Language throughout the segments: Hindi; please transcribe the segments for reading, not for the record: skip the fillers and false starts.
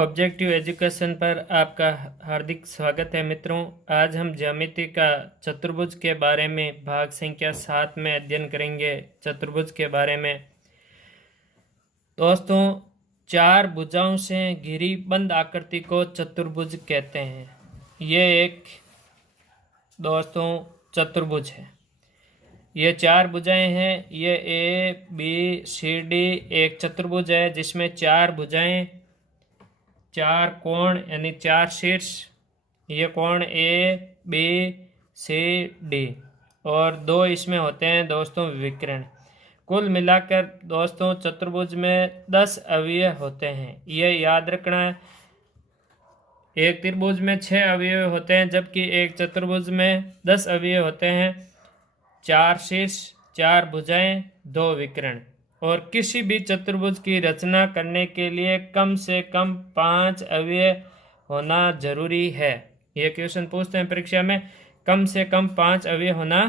ऑब्जेक्टिव एजुकेशन पर आपका हार्दिक स्वागत है मित्रों। आज हम ज्यामिति का चतुर्भुज के बारे में भाग संख्या 7 में अध्ययन करेंगे। चतुर्भुज के बारे में दोस्तों, चार भुजाओं से घिरी बंद आकृति को चतुर्भुज कहते हैं। ये एक दोस्तों चतुर्भुज है। ये चार भुजाएं हैं। ये ए बी सी डी एक चतुर्भुज है जिसमें चार भुजाएं, चार कोण यानी चार शीर्ष, ये कोण ए बी सी डी, और दो इसमें होते हैं दोस्तों विकर्ण। कुल मिलाकर दोस्तों चतुर्भुज में 10 अवयव होते हैं। ये याद रखना है। एक त्रिभुज में 6 अवयव होते हैं जबकि एक चतुर्भुज में 10 अवयव होते हैं। चार शीर्ष, चार भुजाएं, दो विकर्ण। और किसी भी चतुर्भुज की रचना करने के लिए कम से कम 5 अवयव होना जरूरी है। ये क्वेश्चन पूछते हैं परीक्षा में, कम से कम 5 अवयव होना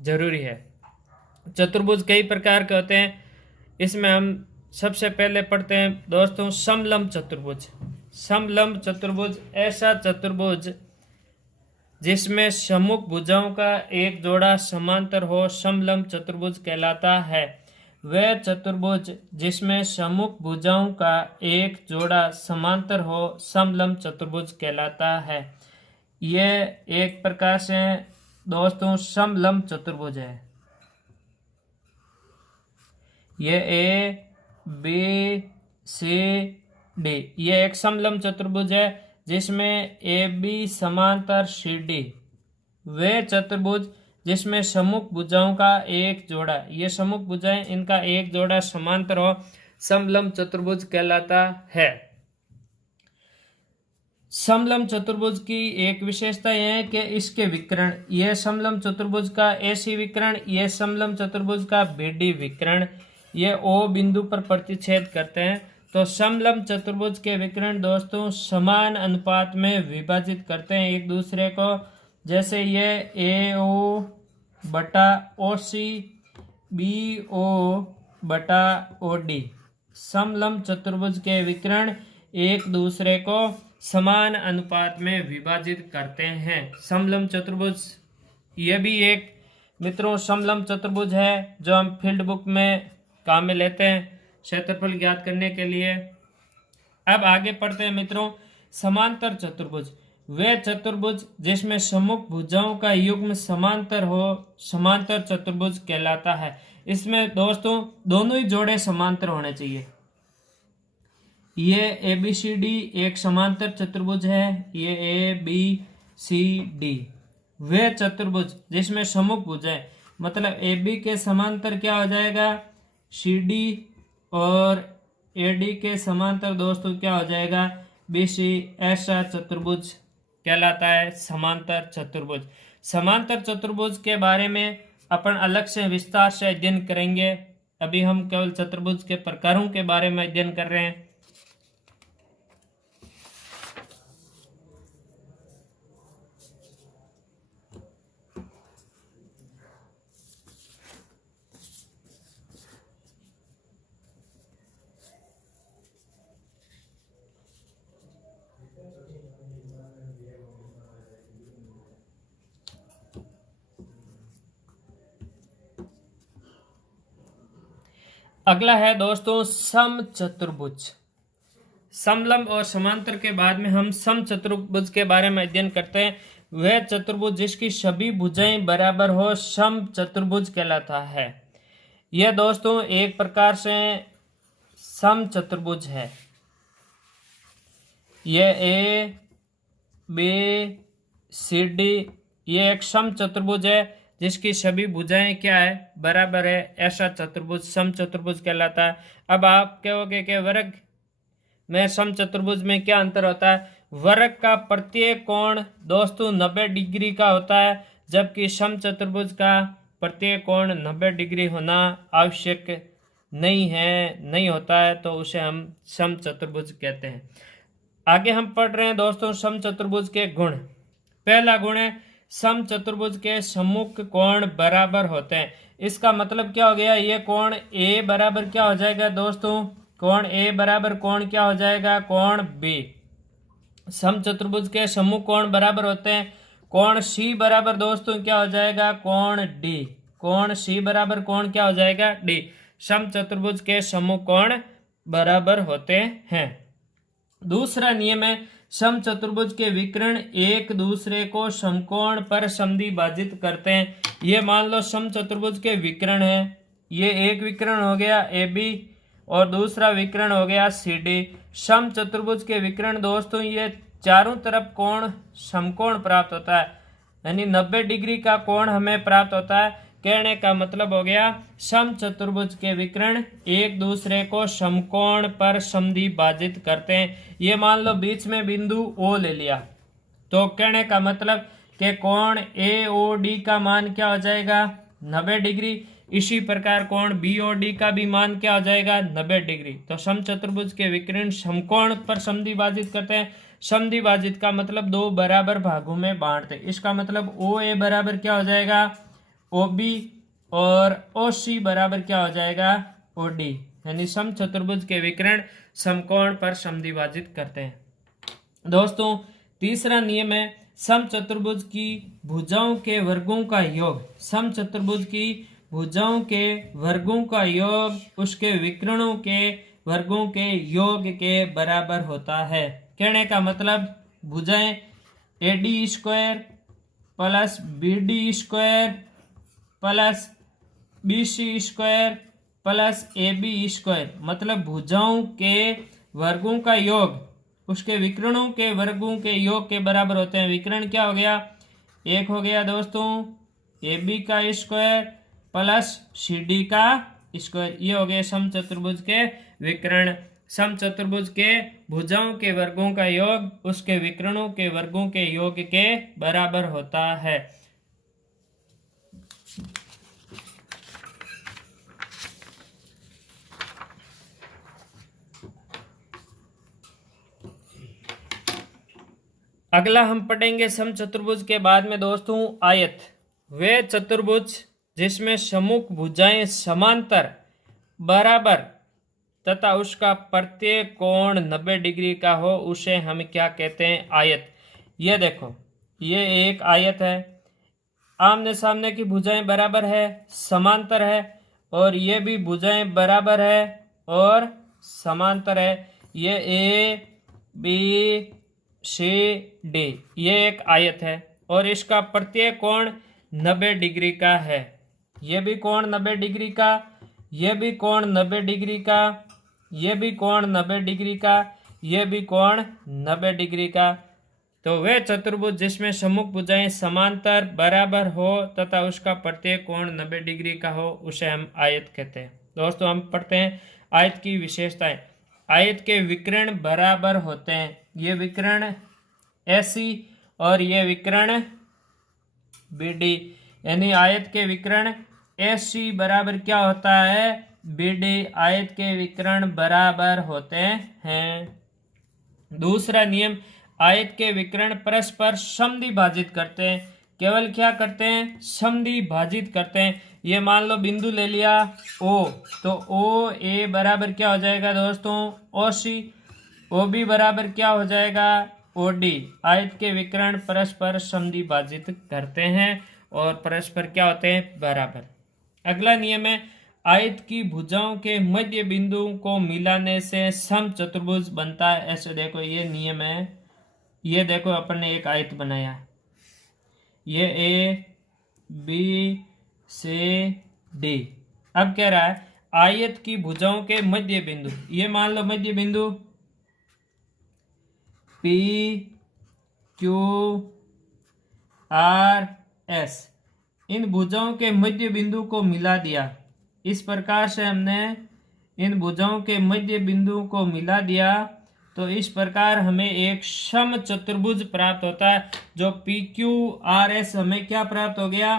जरूरी है। चतुर्भुज कई प्रकार के होते हैं। इसमें हम सबसे पहले पढ़ते हैं दोस्तों समलंब चतुर्भुज। समलंब चतुर्भुज ऐसा चतुर्भुज जिसमें सम्मुख भुजाओं का एक जोड़ा समांतर हो समलंब चतुर्भुज कहलाता है। वह चतुर्भुज जिसमें सम्मुख भुजाओं का एक जोड़ा समांतर हो समलंब चतुर्भुज कहलाता है। यह एक प्रकार से दोस्तों समलंब चतुर्भुज है। यह ए बी सी डी ये एक समलंब चतुर्भुज है जिसमें ए बी समांतर सी डी। वह चतुर्भुज जिसमें सम्मुख भुजाओं का एक जोड़ा, ये सम्मुख भुजाएं इनका एक जोड़ा समांतर हो समलंब चतुर्भुज कहलाता है। समलंब चतुर्भुज की एक विशेषता यह है कि इसके विकर्ण, यह समलंब चतुर्भुज का एसी विकर्ण, यह समलंब चतुर्भुज का बीडी विकर्ण, ये ओ बिंदु पर प्रतिच्छेद करते हैं। तो समलंब चतुर्भुज के विकर्ण दोस्तों समान अनुपात में विभाजित करते हैं एक दूसरे को। जैसे ये ए ओ बटा ओ सी, बी ओ बटा ओ डी। समलंब चतुर्भुज के विकर्ण एक दूसरे को समान अनुपात में विभाजित करते हैं। समलंब चतुर्भुज ये भी एक मित्रों समलंब चतुर्भुज है जो हम फील्ड बुक में काम में लेते हैं क्षेत्रफल ज्ञात करने के लिए। अब आगे पढ़ते हैं मित्रों समांतर चतुर्भुज। वह चतुर्भुज जिसमें सम्मुख भुजाओं का युग्म समांतर हो समांतर चतुर्भुज कहलाता है। इसमें दोस्तों दोनों ही जोड़े समांतर होने चाहिए। ये ए बी सी डी एक समांतर चतुर्भुज है। ये ए बी सी डी वह चतुर्भुज जिसमें सम्मुख भुजाएं, मतलब ए बी के समांतर क्या हो जाएगा सी डी, और ए डी के समांतर दोस्तों क्या हो जाएगा बी सी। ऐसा चतुर्भुज कहलाता है समांतर चतुर्भुज। समांतर चतुर्भुज के बारे में अपन अलग से विस्तार से अध्ययन करेंगे। अभी हम केवल चतुर्भुज के प्रकारों के बारे में अध्ययन कर रहे हैं। अगला है दोस्तों सम चतुर्भुज। समलंब और समांतर के बाद में हम सम चतुर्भुज के बारे में अध्ययन करते हैं। वह चतुर्भुज जिसकी सभी भुजाएं बराबर हो सम चतुर्भुज कहलाता है। यह दोस्तों एक प्रकार से सम चतुर्भुज है। यह ए बी सी डी ये एक सम चतुर्भुज है जिसकी सभी भुजाएं क्या है बराबर है। ऐसा चतुर्भुज सम चतुर्भुज कहलाता है। अब आप कहोगे कि वर्ग में सम चतुर्भुज में क्या अंतर होता है। वर्ग का प्रत्येक कोण दोस्तों 90 डिग्री का होता है जबकि सम चतुर्भुज का प्रत्येक कोण 90 डिग्री होना आवश्यक नहीं होता है, तो उसे हम सम चतुर्भुज कहते हैं। आगे हम पढ़ रहे हैं दोस्तों सम चतुर्भुज के गुण। पहला गुण है सम चतुर्भुज के सम्मुख कोण बराबर होते हैं। इसका मतलब क्या हो गया, ये कोण ए बराबर क्या हो जाएगा दोस्तों कोण ए बराबर कोण क्या हो जाएगा, कोण बी। समचतुर्भुज के समूह कोण बराबर होते हैं, कोण सी बराबर दोस्तों क्या हो जाएगा, कोण डी। कोण सी बराबर कोण क्या हो जाएगा, डी। समचतुर्भुज के समूह कोण बराबर होते हैं। दूसरा नियम है समचतुर्भुज के विकर्ण एक दूसरे को समकोण पर समद्विभाजित करते हैं। ये मान लो समचतुर्भुज के विकर्ण है, ये एक विकर्ण हो गया ए बी और दूसरा विकर्ण हो गया सी डी। समचतुर्भुज के विकर्ण दोस्तों ये चारों तरफ कोण समकोण प्राप्त होता है, यानी 90 डिग्री का कोण हमें प्राप्त होता है। कहने का मतलब हो गया समचतुर्भुज के विकर्ण एक दूसरे को समकोण पर समद्विभाजित करते हैं। ये मान लो बीच में बिंदु ओ ले लिया, तो कहने का मतलब कि कोण ए ओ डी का मान क्या हो जाएगा, 90 डिग्री। इसी प्रकार कोण बी ओ डी का भी मान क्या हो जाएगा, 90 डिग्री। तो समचतुर्भुज के विकर्ण समकोण पर समद्विभाजित करते हैं। समद्विभाजित का मतलब दो बराबर भागों में बांटते। इसका मतलब ओ ए बराबर क्या हो जाएगा, ओ बी, और ओ सी बराबर क्या हो जाएगा, ओ डी। यानी समचतुर्भुज के विकर्ण समकोण पर समद्विभाजित करते हैं। दोस्तों तीसरा नियम है समचतुर्भुज की भुजाओं के वर्गों का योग। समचतुर्भुज की भुजाओं के वर्गों का योग उसके विकर्णों के वर्गों के योग के बराबर होता है। कहने का मतलब भुजाएं A D square plus B D square plus B C square plus A B square, मतलब भुजाओं के वर्गों का योग उसके विकर्णों के वर्गों के योग के बराबर होते हैं। विकर्ण क्या हो गया, एक हो गया दोस्तों ए बी का स्क्वायर प्लस सी डी का स्क्वायर, ये हो गए समचतुर्भुज के विकर्ण। समचतुर्भुज के भुजाओं के वर्गों का योग उसके विकर्णों के वर्गों के योग के बराबर होता है। अगला हम पढ़ेंगे समचतुर्भुज के बाद में दोस्तों आयत। वे चतुर्भुज जिसमें सम्मुख भुजाएं समांतर बराबर तथा उसका प्रत्येक कोण 90 डिग्री का हो उसे हम क्या कहते हैं, आयत। ये देखो ये एक आयत है, आमने सामने की भुजाएं बराबर है, समांतर है, और ये भी भुजाएं बराबर है और समांतर है। ये ए बी सी डी ये एक आयत है और इसका प्रत्येक कोण 90 डिग्री का है। ये भी कोण 90 डिग्री का, ये भी कोण 90 डिग्री का, ये भी कोण 90 डिग्री का, ये भी कोण 90 डिग्री का। तो वे चतुर्भुज जिसमें सम्मुख भुजाएं समांतर बराबर हो तथा उसका प्रत्येक कोण 90 डिग्री का हो उसे हम आयत कहते हैं। दोस्तों हम पढ़ते हैं आयत की विशेषताएं। आयत के विकर्ण बराबर होते हैं, ये विकर्ण एसी और ये विकर्ण बीडी, यानी आयत के विकर्ण एसी बराबर क्या होता है, बीडी। आयत के विकर्ण बराबर होते हैं। दूसरा नियम, आयत के विकर्ण परस्पर समद्विभाजित करते हैं। केवल क्या करते हैं, समद्विभाजित करते हैं। ये मान लो बिंदु ले लिया ओ, तो ओ ए बराबर क्या हो जाएगा दोस्तों, ओ सी। ओ बी बराबर क्या हो जाएगा, ओ डी। आयत के विकर्ण परस्पर समद्विभाजित करते हैं और परस्पर क्या होते हैं, बराबर। अगला नियम है आयत की भुजाओं के मध्य बिंदुओं को मिलाने से समचतुर्भुज बनता है। ऐसे देखो ये नियम है, ये देखो अपन ने एक आयत बनाया, ये ए बी सी डी। अब कह रहा है आयत की भुजाओं के मध्य बिंदु, ये मान लो मध्य बिंदु पी क्यू आर एस, इन भुजाओं के मध्य बिंदु को मिला दिया। इस प्रकार से हमने इन भुजाओं के मध्य बिंदु को मिला दिया तो इस प्रकार हमें एक समचतुर्भुज प्राप्त होता है। जो पी क्यू आर एस हमें क्या प्राप्त हो गया,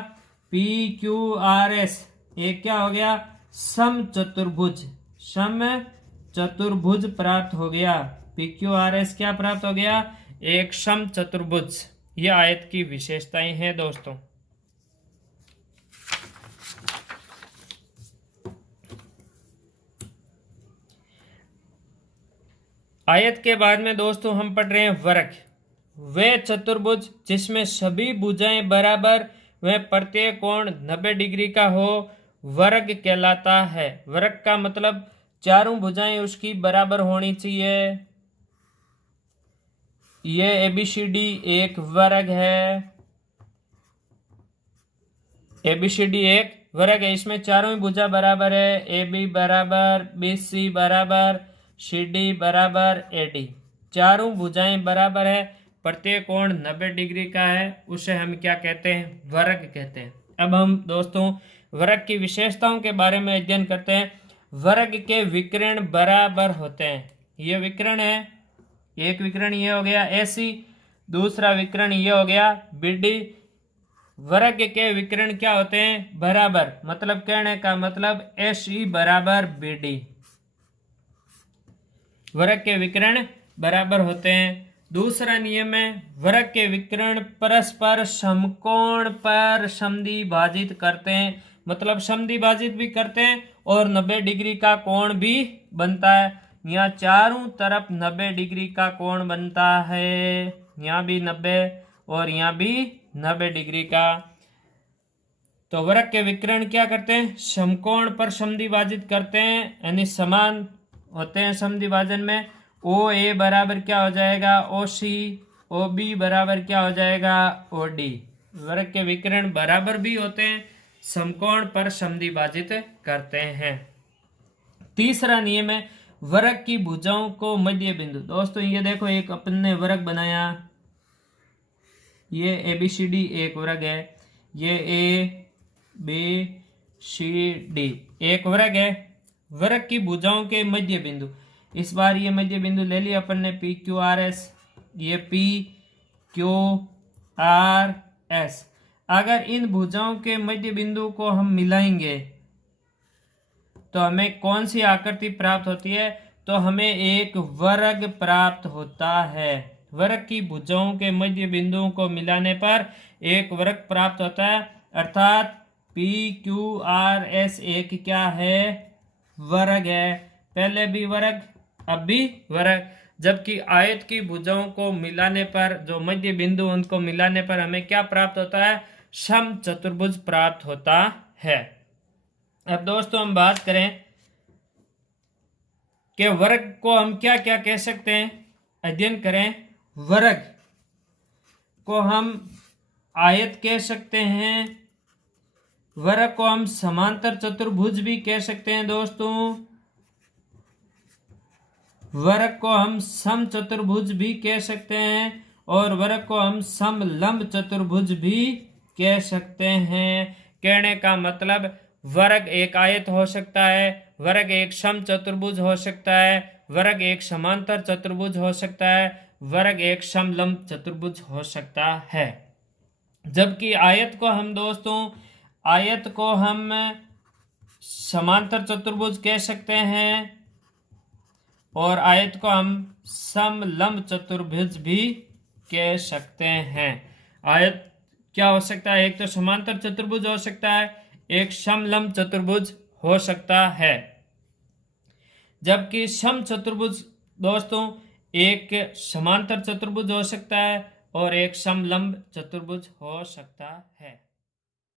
पी क्यू आर एस एक क्या हो गया, समचतुर्भुज। समचतुर्भुज प्राप्त हो गया, पी क्यू आर एस क्या प्राप्त हो गया, एक समचतुर्भुज। ये आयत की विशेषताएं हैं दोस्तों। आयत के बाद में दोस्तों हम पढ़ रहे हैं वर्ग। वह चतुर्भुज जिसमें सभी भुजाएं बराबर वह प्रत्येक कोण 90 डिग्री का हो वर्ग कहलाता है। वर्ग का मतलब चारों भुजाएं उसकी बराबर होनी चाहिए। ये ABCD एक वर्ग है। ABCD एक वर्ग है, इसमें चारों भुजा बराबर है। AB बराबर, BC बराबर, CD बराबर, AD, चारों भुजाएं बराबर है। प्रत्येक कोण 90 डिग्री का है, उसे हम क्या कहते हैं? वर्ग कहते हैं। अब हम दोस्तों वर्ग की विशेषताओं के बारे में अध्ययन करते हैं। वर्ग के विकर्ण बराबर होते हैं। ये विकर्ण है, एक विकर्ण ये हो गया AC, दूसरा विकर्ण ये हो गया BD। वर्ग के विकर्ण क्या होते हैं? बराबर, मतलब कहने का मतलब AC बराबर BD। वर्ग के विकर्ण बराबर होते हैं। दूसरा नियम है वर्ग के विकर्ण परस्पर समकोण पर समद्विभाजित करते हैं, मतलब समद्विभाजित भी करते हैं और 90 डिग्री का कोण भी बनता है। यहाँ चारों तरफ 90 डिग्री का कोण बनता है, यहाँ भी 90 और यहाँ भी 90 डिग्री का। तो वर्ग के विकर्ण क्या करते हैं? समकोण पर समद्विभाजित करते हैं, यानी समान होते हैं समद्विभाजन में। OA बराबर क्या हो जाएगा? OC। OB बराबर क्या हो जाएगा? OD। वर्ग के विकर्ण बराबर भी होते हैं, समकोण पर समद्विभाजित करते हैं। तीसरा नियम है वर्ग की भुजाओं को मध्य बिंदु। दोस्तों ये देखो, एक अपन ने वर्ग बनाया, ये ABCD एक वर्ग है, ये ABCD एक वर्ग है। वर्ग की भुजाओं के मध्य बिंदु, इस बार ये मध्य बिंदु ले लिया अपन ने PQRS, ये PQRS। अगर इन भुजाओं के मध्य बिंदु को हम मिलाएंगे तो हमें कौन सी आकृति प्राप्त होती है? तो हमें एक वर्ग प्राप्त होता है। वर्ग की भुजाओं के मध्य बिंदुओं को मिलाने पर एक वर्ग प्राप्त होता है, अर्थात PQRS एक क्या है? वर्ग है। पहले भी वर्ग, अब भी वर्ग। जबकि आयत की भुजाओं को मिलाने पर, जो मध्य बिंदु उनको मिलाने पर हमें क्या प्राप्त होता है? समचतुर्भुज प्राप्त होता है। अब दोस्तों हम बात करें कि वर्ग को हम क्या क्या कह सकते हैं, अध्ययन करें। वर्ग को हम आयत कह सकते हैं, वर्ग को हम समांतर चतुर्भुज भी कह सकते हैं दोस्तों, वर्ग को हम समचतुर्भुज भी कह सकते हैं और वर्ग को हम समलंब चतुर्भुज भी कह सकते हैं। कहने का मतलब वर्ग एक आयत हो सकता है, वर्ग एक समचतुर्भुज हो सकता है, वर्ग एक समांतर चतुर्भुज हो सकता है, वर्ग एक समलंब चतुर्भुज हो सकता है। जबकि आयत को हम दोस्तों, आयत को हम समांतर चतुर्भुज कह सकते हैं और आयत को हम समलंब चतुर्भुज भी कह सकते हैं। आयत क्या हो सकता है? एक तो समांतर चतुर्भुज हो सकता है, एक समलंब चतुर्भुज हो सकता है। जबकि समचतुर्भुज दोस्तों एक समांतर चतुर्भुज हो सकता है और एक समलंब चतुर्भुज हो सकता है।